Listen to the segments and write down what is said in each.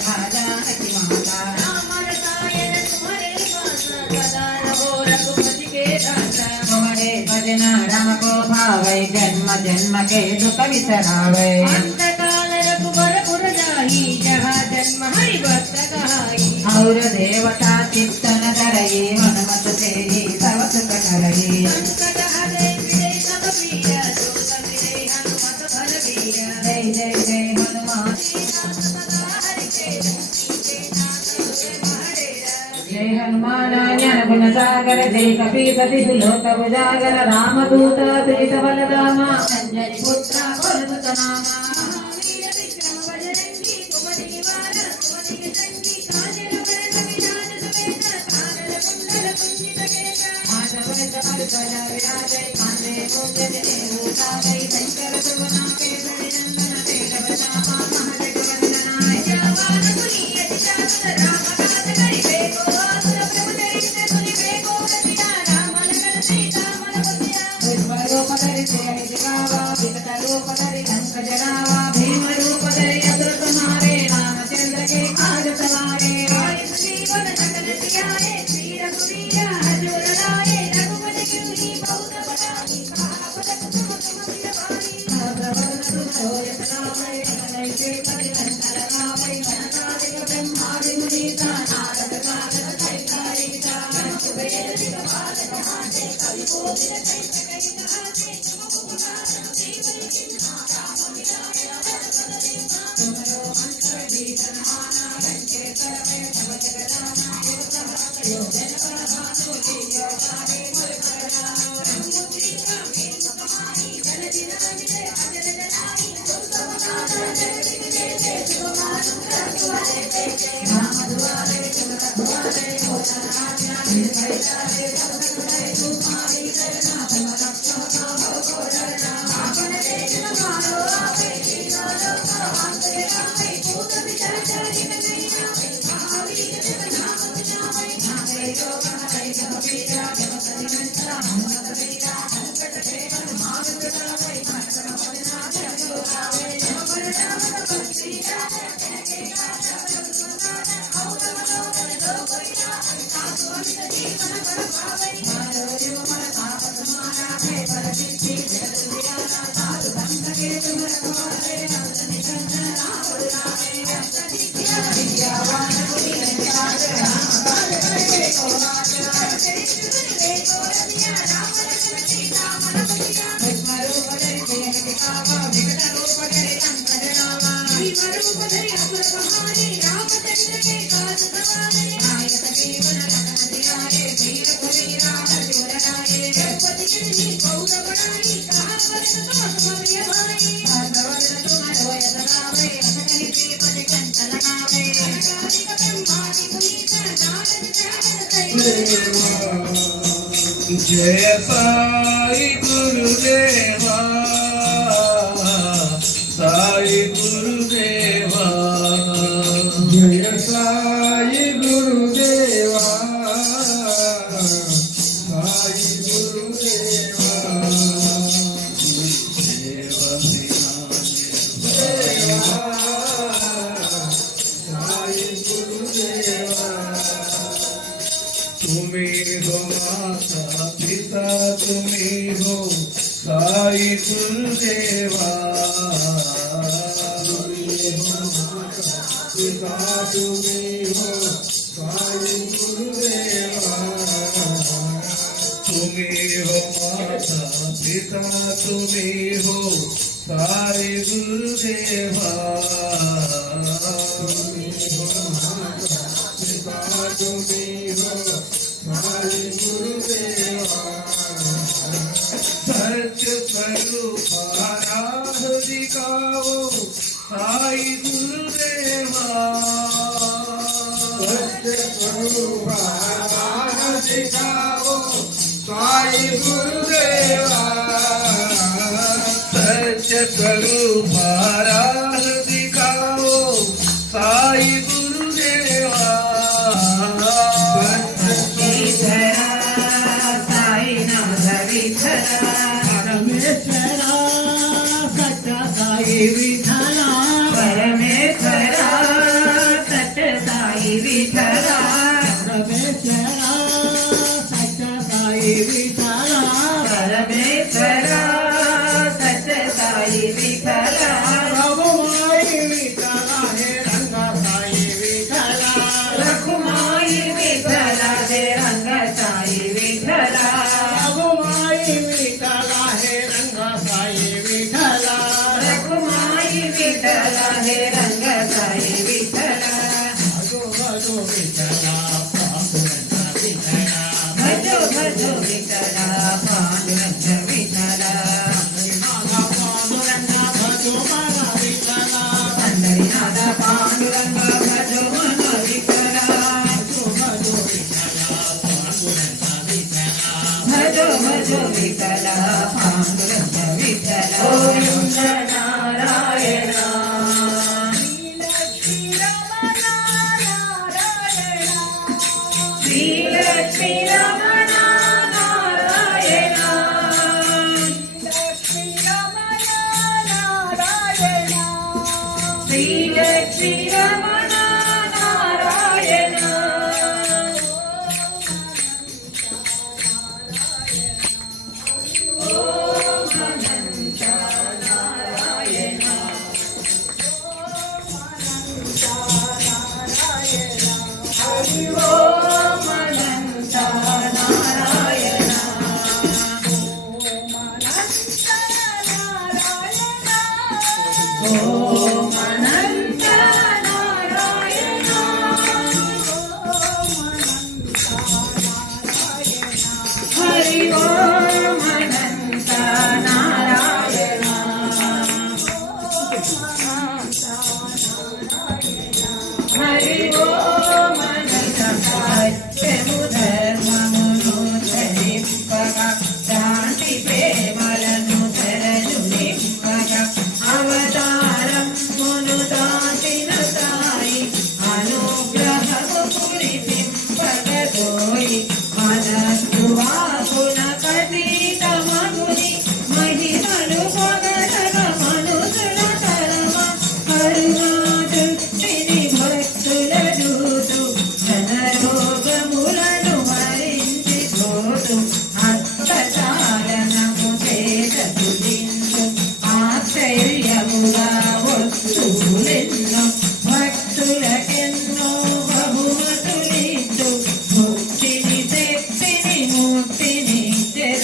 गंगा जानकी माता राम रसायन तुम्हारे सदा रहो रघुपति के दाता तुम्हारे भजन राम को भावै जन्म जन्म के दुख विसरावै अंत काल रघुबर पुर जाहि जहाँ जन्म हरि भक्त कहाई और देवता चित्तन धरई हनुमत तेरी सब सुख करई संकट हरे विजय सब प्रिय जो समिरे हनुमत बल वीर जय जय जय हनुमान जय हनुमान ज्ञान गुण सागर जय कपीपति लोक उजागर रामदूत तुलित बलधामा अंजनी पुत्र वरदुत नामा महावीर विक्रम बजरंगी कुमति निवार सुमति के संगी काजल वरण विराज समेत कानन कुंडल कुंजित केसा माधव कमल ध्वजा विराजै कांधे मूंज जनेऊ साधै शंकर सुवन केसरी नंदन तेज बचावा महाजगवंदनाय जवान कुली यति चातुर राम काज करिबे को असुर प्रभु चरित सुनिबे को रसिया राम लखन सीता मन बसिया रूप धरि सिंह दिखावा विकट रूप धरि लंक जरावा भीम रूप धरि असुर संहारे रामचंद्र के काज सवारे आयुष जीवन सकल सियाए श्री रघुवीर हर्षुर लाए रघुपति कीन्ही बहुत बड़ाई काहत सुमति भारी भगवान तुझो यतनामय अनैके परिकंठन नामय मनसादिक ब्रह्मादि मुनीता नारद सारद सैतारिता कुबेर दिगपाल महाते कवि कोकिल जय साई गुरुदेवा साई गुरुदेवा जय साई गुरुदेवा साई गुरुदेवा साई गुरुदेवा तुम्हें हो माता पिता तुम्हें हो साई गुरुदेवा पिता तुम्हें हो साई गुरुदेवा तुम्हें हो माता पिता तुम्हें हो साई गुरुदेवा सत्य स्वरूप दिखाओ साई गुरुदेवा सत्य स्वरूप दिखाओ साई गुरुदेवा सत्य स्वरूप दिखाओ साई गुरुदेवा परमेश्वरा सच्चा साई विठला परमेश्वरा విఠల పరమేశ్వర సత్య సాయి విఠల పరమేశ్వర సత్య సాయి విఠల రఘుమాయి విఠల హే రంగ సాయి విఠల రఘుమాయి విఠల హే రంగ సాయి విఠల రఘుమాయి విఠల హే రంగ సాయి విఠల రఘుమాయి విఠల హే రంగ సాయి విఠల భజో భజో విఠల పాండురంగ విఠల భజో భజో విఠల పాండురంగ విఠల పాండురంగ భజో మన విఠల అందరి నాద పాండురంగ భజో మన విఠల భజో విఠల పాండురంగ విఠల భజో భజో విఠల పాండురంగ విఠల గోవింద నారాయణ శ్రీలక్ష్మీ రమణ నారాయణ శ్రీలక్ష్మీ రమణ నారాయణ ఓం అనంత నారాయణ హరి ఓం అనంత నారాయణ ఓం అనంత నారాయణ హరి ఓం అనంత నారాయణ హరి ఓం అనంత సత్యము ధర్మమును ధరింపగా శాంతి ప్రేమలను ధరలు నింపగా అవతారమును దాచిన సాయి అనుగ్రహము కురిపింపగదోయి మనస్సు వాకున కతీతమగుని మహిమలు పొగడగ మనుషుల తరమ కరుణా దృష్టిని భక్తుల దూతు జనరోగములను హరించి తోడు హస్తచారణము చేత తులిందు ఆశ్చర్యముగా వస్తువులెన్నో భక్తులకెన్నో బహుమతులిద్దు ముక్తిని శక్తిని ముక్తిని చెర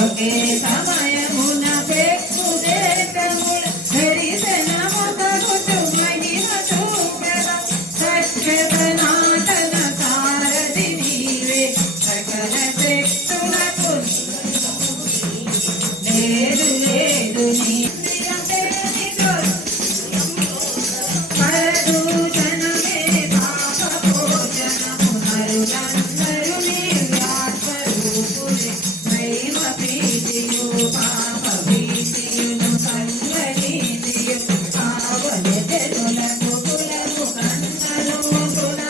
ఒకే సమయమున పెక్కు దేశముల దర్శనముతగుచు మహిమ చూపెద సత్యసనాతన సారథి నీవే సకల శక్తులకు లేదు లేదు నీ పరదూషణమే పాప భోజనము నరులందరూ నిర్యాత్మరూపులే ప్రేమ ప్రీతియు పాప భీతియును సంగనీతియు పావన జనులకు కులము కన్నను కుల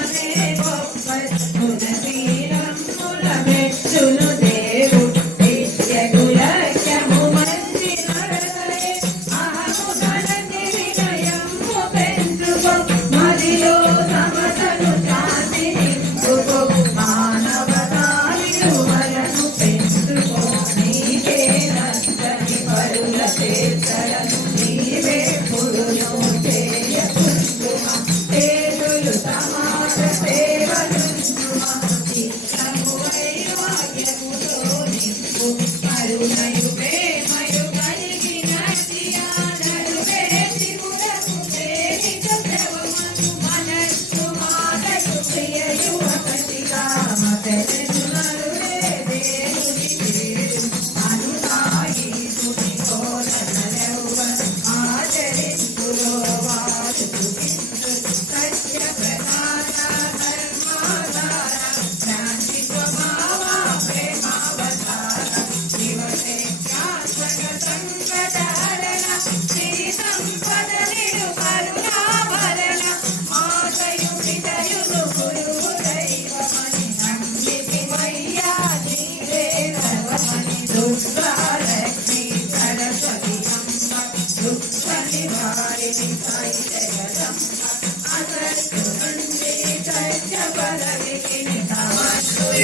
పదవికి నిజమంటూ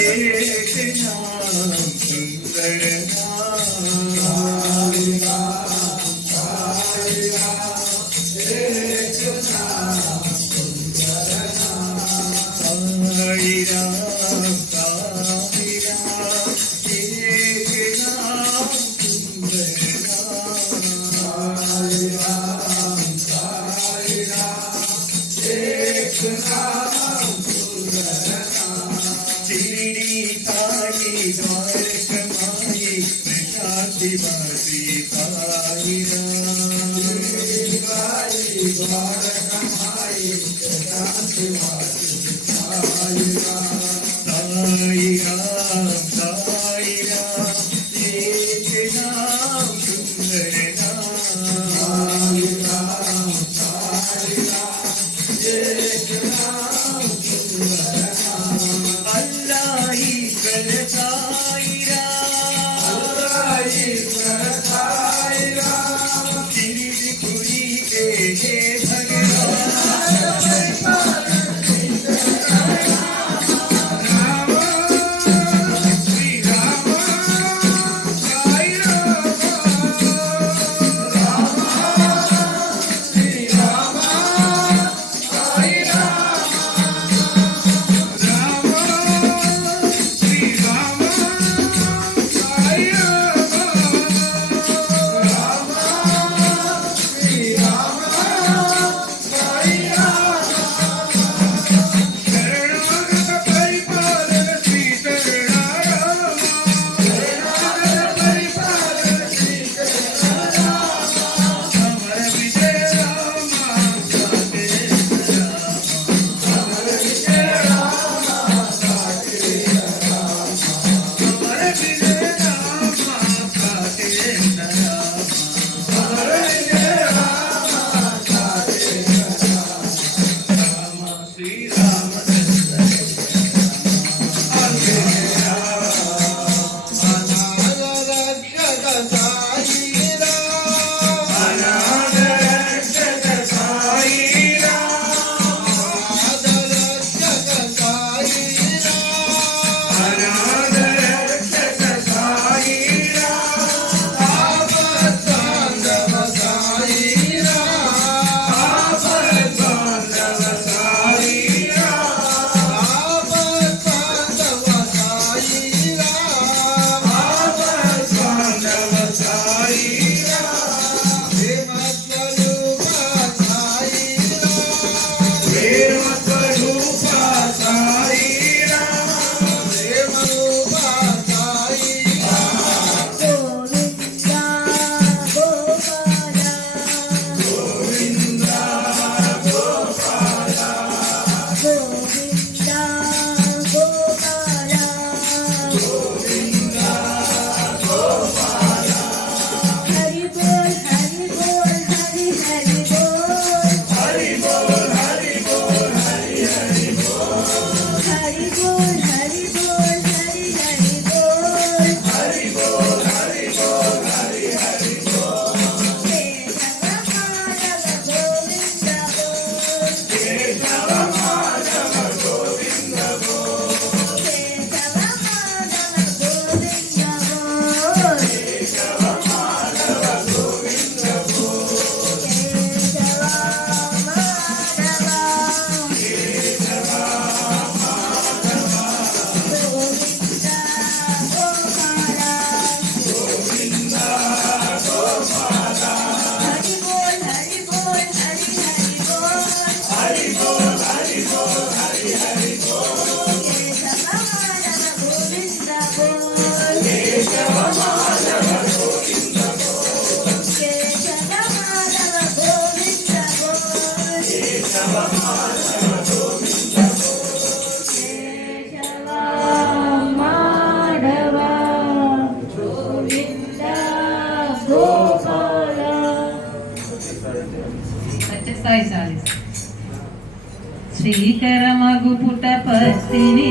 శ్రీకరమగు పుట పస్తిని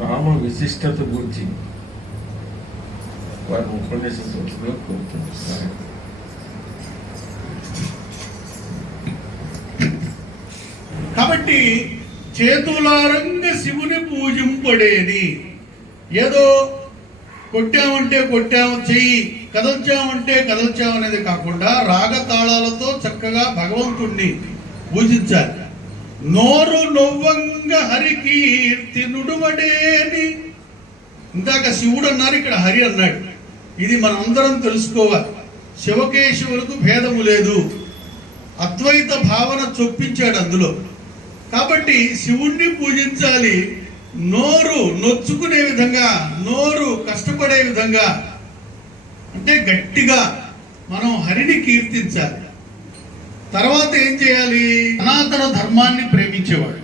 నామ విశిష్టత గురించి వారిని ఉపన్యాసంలో కోరుతున్నారు. కాబట్టి చేతులారంగా శివుని పూజింపడేది. ఏదో కొట్టామంటే కొట్టాము, చెయ్యి కదల్చామంటే కదల్చామనేది కాకుండా రాగతాళాలతో చక్కగా భగవంతుణ్ణి పూజించాలి. నోరు నొవ్వంగా హరికీర్తి నుడువడేని. ఇందాక శివుడు అన్నారు, ఇక్కడ హరి అన్నాడు. ఇది మనందరం తెలుసుకోవాలి. శివకేశవులకు భేదము లేదు, అద్వైత భావన చొప్పించాడు అందులో. కాబట్టి శివుణ్ణి పూజించాలి. నోరు నొచ్చుకునే విధంగా, నోరు కష్టపడే విధంగా, అంటే గట్టిగా మనం హరిని కీర్తించాలి. తర్వాత ఏం చేయాలి? సనాతన ధర్మాన్ని ప్రేమించేవాడు,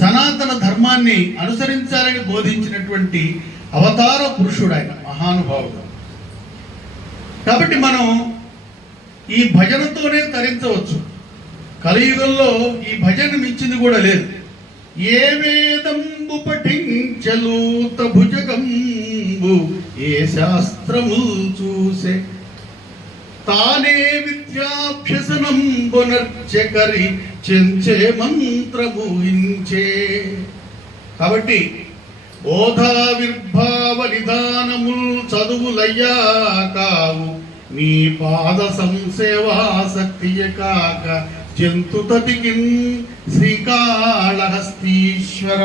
సనాతన ధర్మాన్ని అనుసరించాలని బోధించినటువంటి అవతార పురుషుడు ఆయన, మహానుభావుడు. కాబట్టి మనం ఈ భజనతోనే తరించవచ్చు. కలియుగంలో ఈ భజన మించింది కూడా లేదు. ఏ వేదంబు పఠించలూత భుజగంబు ఏ శాస్త్రము చూసే తానే విద్యాభ్యసనంబునర్చకరి చెంచే మంత్రము హించే. కాబట్టి బోధావిర్భావ నిదానముల్ చదువులయ్యా కావు, నీ పాద సంసేవాసక్తియ కాక జంతుతతికిన్ శ్రీకాళహస్తీశ్వర.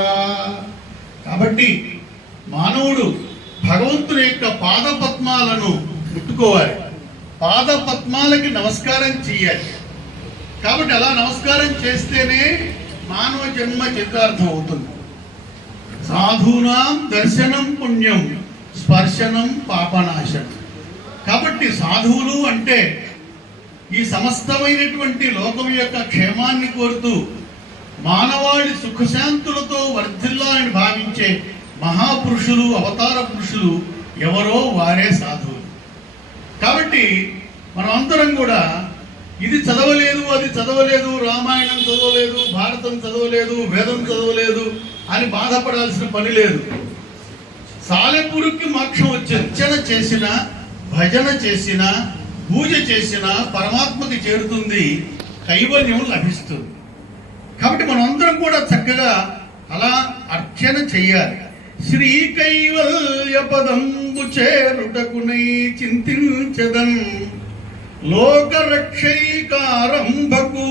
కాబట్టి మానవుడు భగవంతుని యొక్క పాద పద్మాలను ముట్టుకోవాలి, పాద పద్మాలకి నమస్కారం చెయ్యాలి. కాబట్టి అలా నమస్కారం చేస్తేనే మానవ జన్మ చరితార్థం అవుతుంది. సాధూనాం దర్శనం పుణ్యం, స్పర్శనం పాపనాశనం. కాబట్టి సాధువులు అంటే ఈ సమస్తమైనటువంటి లోకం యొక్క క్షేమాన్ని కోరుతూ మానవాళి సుఖశాంతులతో వర్ధిల్లాలని భావించే మహాపురుషులు, అవతార పురుషులు ఎవరో వారే సాధువులు. కాబట్టి మనం అందరం కూడా ఇది చదవలేదు, అది చదవలేదు, రామాయణం చదవలేదు, భారతం చదవలేదు, వేదం చదవలేదు అని బాధపడాల్సిన పని లేదు. సాలెపురికి మోక్షం వచ్చే అర్చన చేసిన, భజన చేసిన, పూజ చేసిన పరమాత్మకి చేరుతుంది, కైవల్యం లభిస్తుంది. కాబట్టి మనం అందరం కూడా చక్కగా అలా అర్చన చెయ్యాలి. శ్రీ కైవల్య పదంబు చేరుటకునై చింతించదన్ లోకరక్షైకారంభకు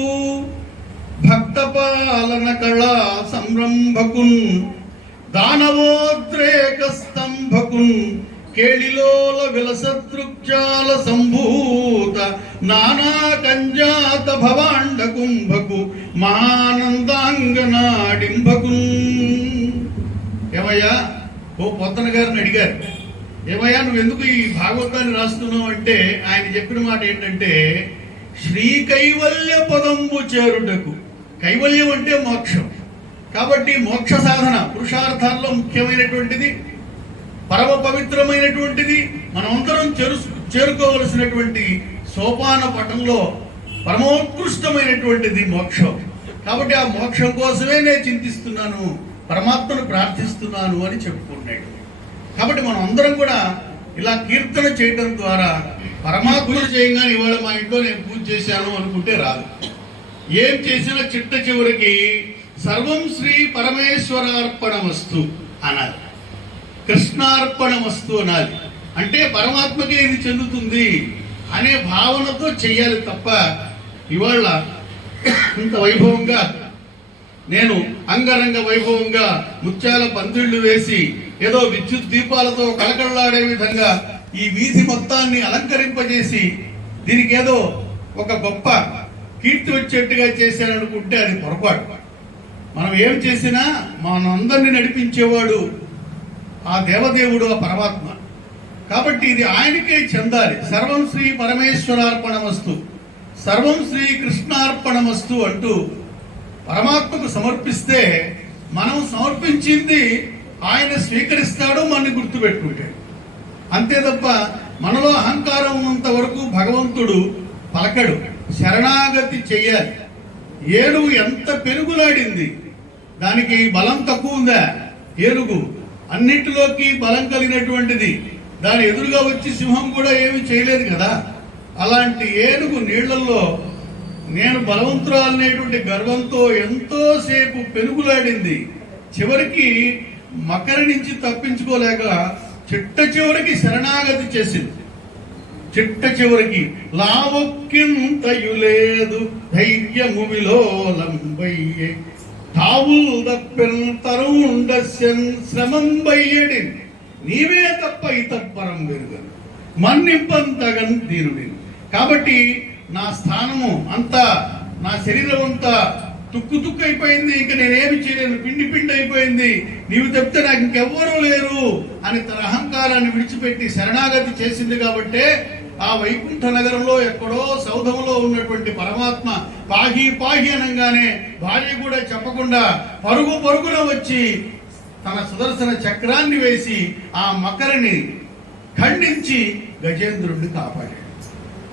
భక్త పాలన కళా సంరంభకున్ దానవోద్రేక స్తంభకున్ కేళిలోల విలసదృక్జాల సంభూత నానా కంజాత భవాండ కుంభకు మహానందాంగనాడింభకు. ఏమయ్యా, ఓ పొత్తన గారిని అడిగారు, ఏమయ్యా నువ్వు ఎందుకు ఈ భాగవతాన్ని రాస్తున్నావు అంటే ఆయన చెప్పిన మాట ఏంటంటే, శ్రీ కైవల్య పదంబు చేరుటకు. కైవల్యం అంటే మోక్షం. కాబట్టి మోక్ష సాధన పురుషార్థాల్లో ముఖ్యమైనటువంటిది, పరమ పవిత్రమైనటువంటిది, మనమందరం చేరుకోవలసినటువంటి సోపాన పటంలో పరమోత్కృష్టమైనటువంటిది మోక్షం. కాబట్టి ఆ మోక్షం కోసమే నేను చింతిస్తున్నాను, పరమాత్మను ప్రార్థిస్తున్నాను అని చెప్పుకున్నాడు. కాబట్టి మనం అందరం కూడా ఇలా కీర్తన చేయడం ద్వారా పరమాత్మను చేయగానే ఇవాళ మా ఇంట్లో నేను పూజ చేశాను అనుకుంటే రాదు. ఏం చేసినా చిట్ట చివరికి సర్వం శ్రీ పరమేశ్వరార్పణమస్తు అనాలి, కృష్ణార్పణమస్తు అనాలి. అంటే పరమాత్మకే ఇది చెందుతుంది అనే భావనతో చెయ్యాలి తప్ప ఇవాళ ఇంత వైభవంగా నేను అంగరంగ వైభవంగా ముత్యాల పందిళ్లు వేసి ఏదో విద్యుత్ దీపాలతో కళకళలాడే విధంగా ఈ వీధి మొత్తాన్ని అలంకరింపజేసి దీనికి ఏదో ఒక గొప్ప కీర్తి వచ్చేట్టుగా చేశాననుకుంటే అది పొరపాటు. మనం ఏం చేసినా మనందరినీ నడిపించేవాడు ఆ దేవదేవుడు, ఆ పరమాత్మ. కాబట్టి ఇది ఆయనకే చెందాలి. సర్వం శ్రీ పరమేశ్వరార్పణమస్తు, సర్వం శ్రీ కృష్ణార్పణమస్తు అంటూ పరమాత్మకు సమర్పిస్తే మనం సమర్పించింది ఆయన స్వీకరిస్తాడు, మనని గుర్తుపెట్టుకుంటాడు. అంతే తప్ప మనలో అహంకారం ఉన్నంత వరకు భగవంతుడు పలకడు. శరణాగతి చెయ్యాలి. ఏనుగు ఎంత పెరుగులాడింది, దానికి బలం తక్కువ ఉందా? ఏనుగు అన్నిటిలోకి బలం కలిగినటువంటిది, దాని ఎదురుగా వచ్చి సింహం కూడా ఏమి చేయలేదు కదా. అలాంటి ఏనుగు నీళ్లలో నేను బలవంతురాలనేటువంటి గర్వంతో ఎంతోసేపు పెనుగులాడింది. చివరికి మకర నుంచి తప్పించుకోలేక చిట్ట చివరికి శరణాగతి చేసింది. చిట్ట చివరికి లావొక్కింతయు లేదు ధైర్యము విలోలంబయ్యే తావుల్ తరుండస్యన్ శ్రమం బయ్యడి నీవే తప్ప ఇతప్పరం వెరుగను మన్నింపంతగన్ దీనుడి. కాబట్టి నా స్థానము అంతా, నా శరీరం అంతా తుక్కు తుక్కు అయిపోయింది. ఇంక నేనేమి చేయలేను, పిండి పిండి అయిపోయింది. నీవు చెప్తే నాకు ఇంకెవ్వరూ లేరు అని తన అహంకారాన్ని విడిచిపెట్టి శరణాగతి చేసింది. కాబట్టే ఆ వైకుంఠ నగరంలో ఎక్కడో సౌధంలో ఉన్నటువంటి పరమాత్మ పాహి పాహి అనగానే భార్య కూడా చెప్పకుండా పరుగు పరుగున వచ్చి తన సుదర్శన చక్రాన్ని వేసి ఆ మకరని ఖండించి గజేంద్రుడిని కాపాడాడు.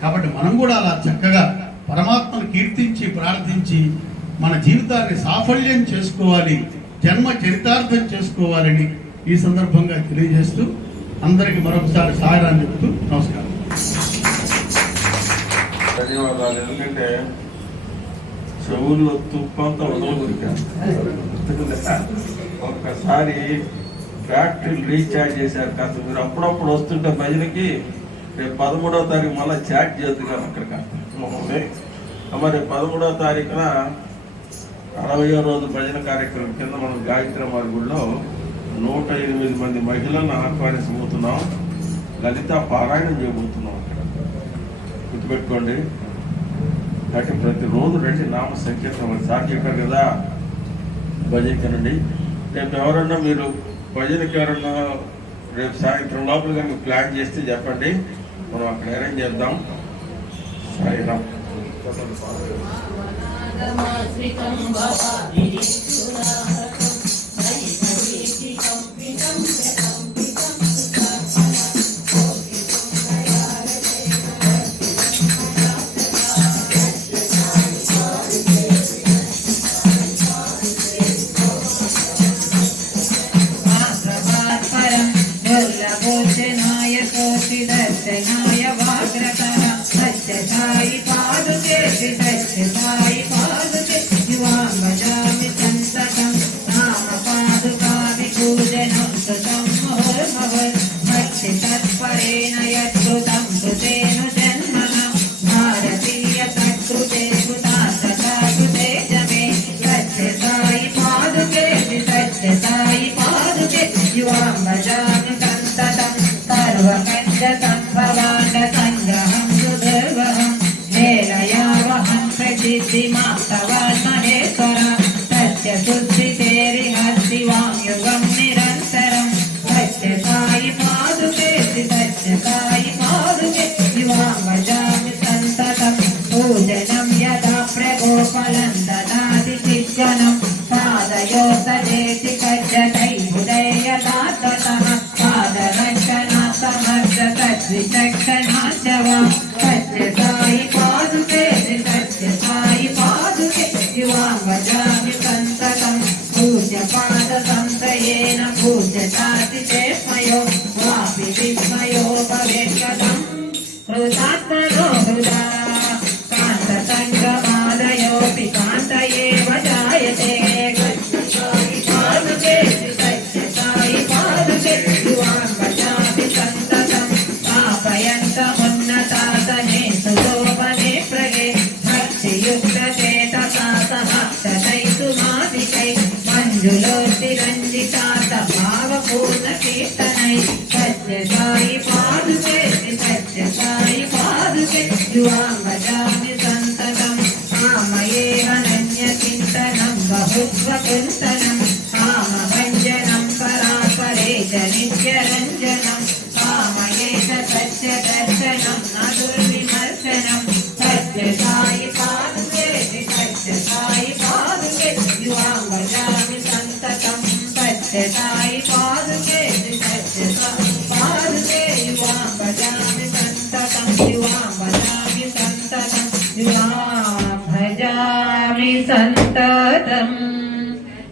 కాబట్టి మనం కూడా అలా చక్కగా పరమాత్మను కీర్తించి ప్రార్థించి మన జీవితాన్ని సాఫల్యం చేసుకోవాలి, జన్మ చరితార్థం చేసుకోవాలని ఈ సందర్భంగా తెలియజేస్తూ అందరికి మరొకసారి సాగరాన్ని చెప్తూ నమస్కారం. ధన్యవాదాలు. ఎందుకంటే చెవుల్లో తుప్పంతా ఒక్కసారి ఫ్యాక్టరీలు రీఛార్జ్ చేశారు కాస్త. మీరు అప్పుడప్పుడు వస్తుంటే భజనకి రేపు 13వ తారీఖు మళ్ళీ చాట్ చేద్దుగాను అక్కడికి. మరి 13వ తారీఖున 60వ రోజు భజన కార్యక్రమం కింద మనం గాయత్రి మార్గుల్లో 108 మంది మహిళలను ఆహ్వానించబోతున్నాం. లలిత పారాయణం చేయబోతున్నాం. అక్కడ గుర్తుపెట్టుకోండి. అంటే ప్రతిరోజు 2 నామ సంకీర్తనం సార్ చెప్పారు కదా భజనకనండి. రేపు ఎవరన్నా మీరు భజనకి ఎవరన్నా రేపు సాయంత్రం లోపల కనుక ప్లాన్ చేస్తే చెప్పండి, మనం అక్కడ అరేంజ్ చేద్దాం. సాయిరామ్.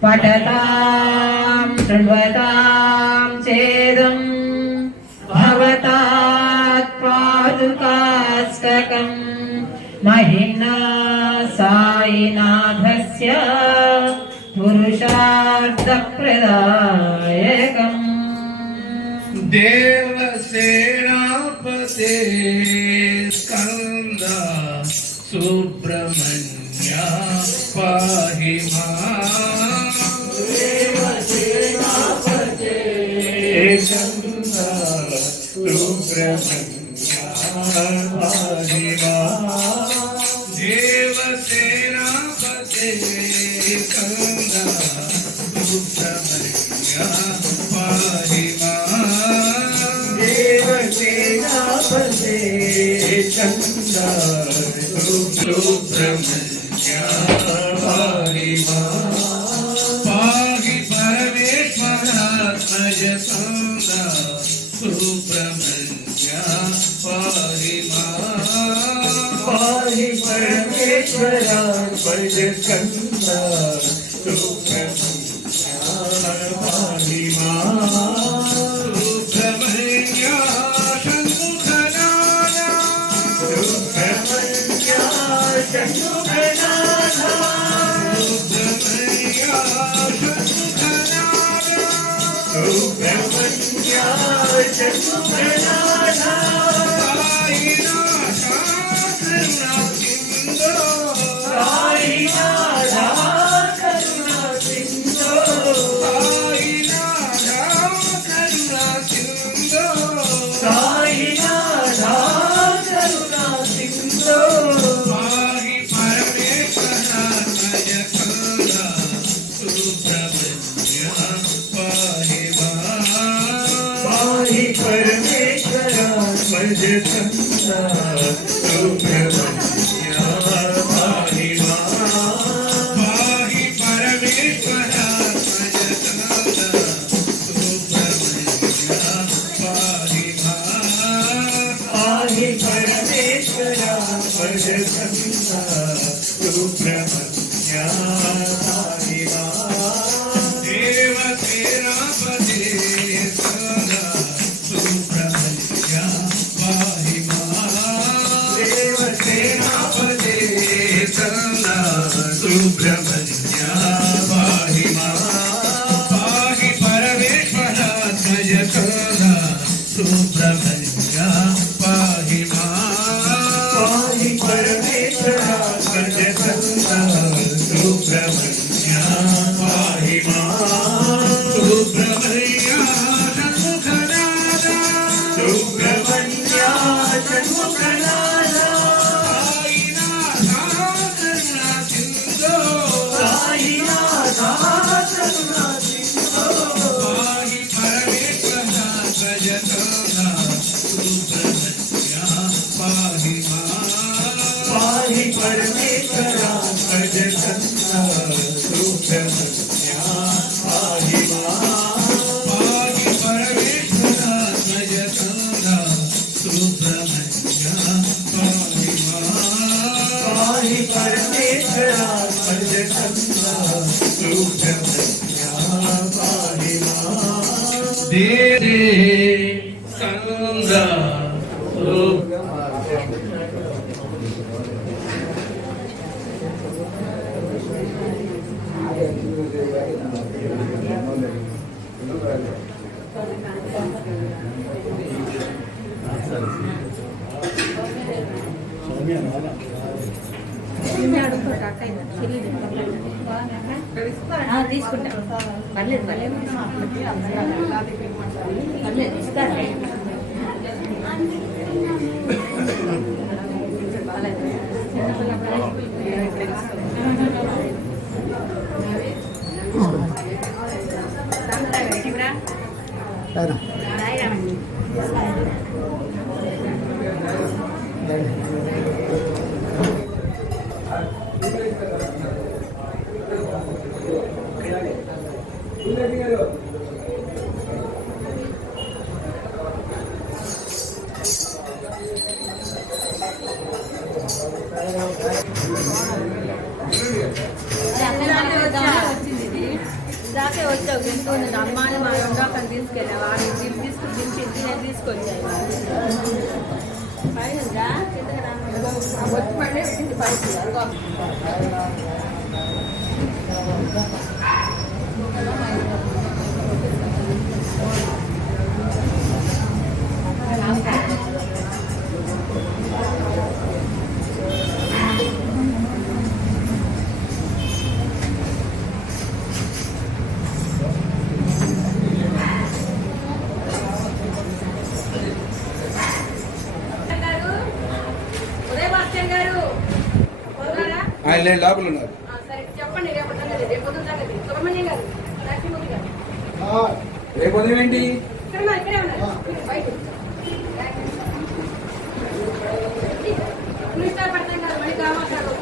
पठतां शृण्वतां चेदं भवतात् पादुकाष्टकं महिम्ना సాయినాథస్య పురుషార్థప్రదాయకం దేవసేనాపతే స్కంద సుబ్రహ్మణ్య పాహి మాం. దేవసేనాపతే స్కంద సుబ్రహ్మణ్య పాహి మాం. దేవసేనాపతే స్కంద సుబ్రహ్మణ్య పాహి మాం. దేవసేనాపతే స్కంద సుబ్రహ్మణ్య పాహి మాం. పాహి పరమేశ్వరాత్మజ స్కంద సుబ్రహ్మణ్య పాహి మాం. పాహి పరమేశ్వరాత్మజ స్కంద సుబ్రహ్మణ్య పాహి మాం. సుబ్రహ్మణ్య షణ్ముఖనాథ సుబ్రహ్మణ్య షణ్ముఖనాథ సుబ్రహ్మణ్య షణ్ముఖనాథ సుబ్రహ్మణ్య షణ్ముఖనాథ. సాయినాథ కరుణా సింధో సాయినాథ కరుణా సింధో సాయినాథ కరుణా సింధో సాయినాథ కరుణా సింధో. పాహి పరమేశ్వరాత్మజ స్కంద సుబ్రహ్మణ్య పాహి మాం. పాహి పరమేశ్వరాత్మజ స్కంద సుబ్రహ్మణ్య పాహి మాం. పాహి పరమేశ్వరాత్మజ స్కంద సుబ్రహ్మణ్య పాహి మాం. పాహి పరమేశ్వరాత్మజ స్కంద సుబ్రహ్మణ్య పాహి మాం. దేవసేనాపతే స్కంద సుబ్రహ్మణ్య పాహి మాం. దేవసేనాపతే స్కంద సుబ్రహ్మణ్య పాహి మాం. పాహి పరమేశ్వరాత్మజ స్కంద సుబ్రహ్మణ్య పాహి మాం. పాహి పరమేశ్వరాత్మజ స్కంద సుబ్రహ్మణ్య పాహి మాం. సుబ్రహ్మణ్య షణ్ముఖనాథ సుబ్రహ్మణ్య షణ్ముఖనాథ. సాయినాథ కరుణా సింధో సాయినాథ కరుణా సింధో. పాహి పరమేశ్వరాత్మజ స్కంద సుబ్రహ్మణ్య పాహి మాం. పాహి పరమేశ్వరాత్మజ స్కంద సుబ్రహ్మణ్య పాహి మాం. పాహి పరమేశ్వరాత్మజ స్కంద సుబ్రహ్మణ్య పాహి మాం. పాహి పరమేశ్వరాత్మజ స్కంద సుబ్రహ్మణ్య పాహి మాం. దేవే స్కంద తీసుకుంటా పర్లేదు పర్లేదు పర్లేదు ఇస్తాను ఇదాకే వచ్చావు వింటుంది అమ్మాని మా రెండు అక్కడ తీసుకెళ్ళావు వాడి తీసుకొచ్చి ఇంటి తీసుకొచ్చాయి పైన వచ్చి మళ్ళీ వచ్చింది పైకి అదిగో. ఉదయ భాస్కర్ గారు ఉన్నారా? ఆయన లేని లోపల ఉన్నారు. సరే చెప్పండి. రేపు సంగతి, రేపు పొద్దున సంగతి. సుబ్రహ్మణ్యం గారు, లక్ష్మీమూర్తి గారు రేపు ఉదయం ఏంటి? ఇక్కడే ఉన్నారు బయట. నువ్వు ఇస్తారు పడతాం కదా మళ్ళీ కావాలి